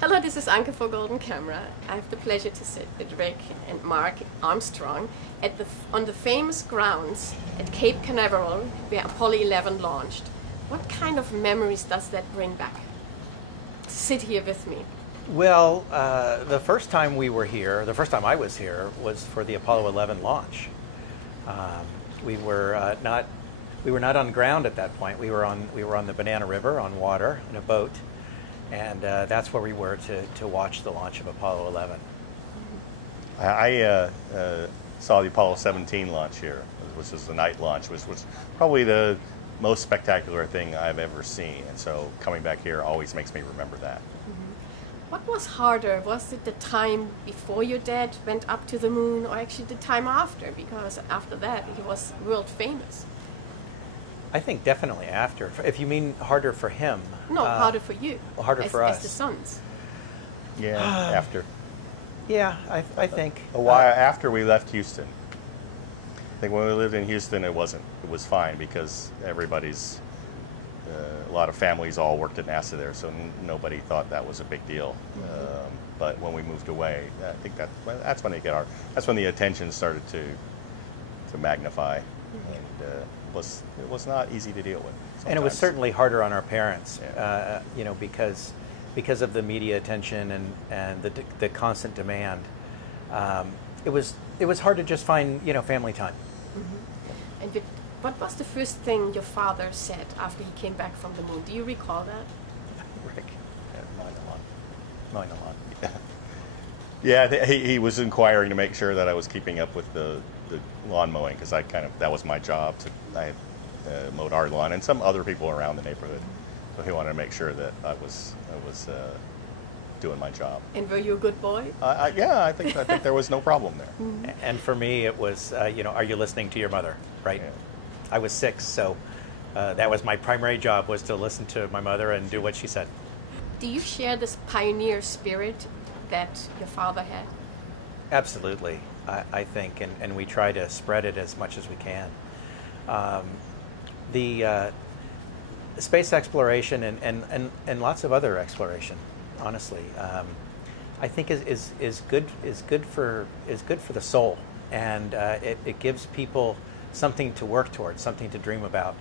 Hello, this is Anke for Golden Camera. I have the pleasure to sit with Rick and Mark Armstrong on the famous grounds at Cape Canaveral where Apollo 11 launched. What kind of memories does that bring back? Sit here with me. Well, the first time we were here, the first time I was here, was for the Apollo 11 launch. We were not on ground at that point. We were on the Banana River on water in a boat, and that's where we were to watch the launch of Apollo 11. I saw the Apollo 17 launch here, which was the night launch, which was probably the most spectacular thing I've ever seen. And so coming back here always makes me remember that. What was harder? Was it the time before your dad went up to the moon, or actually the time after? Because after that, he was world famous. I think definitely after. If you mean harder for him. No, harder for you. Well, harder for us. As the sons. Yeah, after. Yeah, I think. A while after we left Houston. I think when we lived in Houston, it wasn't. It was fine because everybody's, a lot of families all worked at NASA there, so nobody thought that was a big deal. But when we moved away, I think that's when that's when the attention started to magnify, and it was not easy to deal with. Sometimes. And it was certainly harder on our parents, you know, because of the media attention and the constant demand. It was hard to just find, you know, family time. And what was the first thing your father said after he came back from the moon? Do you recall that? Rick? Mine a lot. Yeah, he was inquiring to make sure that I was keeping up with the lawn mowing, because that was my job. I mowed our lawn and some other people around the neighborhood. So he wanted to make sure that I was doing my job. And were you a good boy? Yeah, I think there was no problem there. And for me, it was, you know, are you listening to your mother, right? Yeah. I was 6, so that was my primary job, was to listen to my mother and do what she said. Do you share this pioneer spirit that your father had? Absolutely, I think, and we try to spread it as much as we can. The space exploration and lots of other exploration, honestly, I think is good for the soul, and it gives people something to work towards, something to dream about,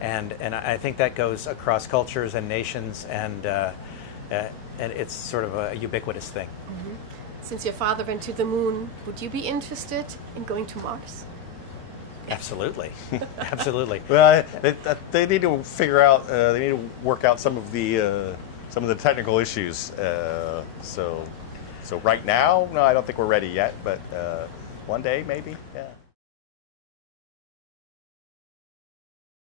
and I think that goes across cultures and nations, and it's sort of a ubiquitous thing. Since your father went to the moon, would you be interested in going to Mars? Absolutely, absolutely. Well, they need to figure out. They need to work out some of the technical issues. So right now, no, I don't think we're ready yet. But one day, maybe. Yeah.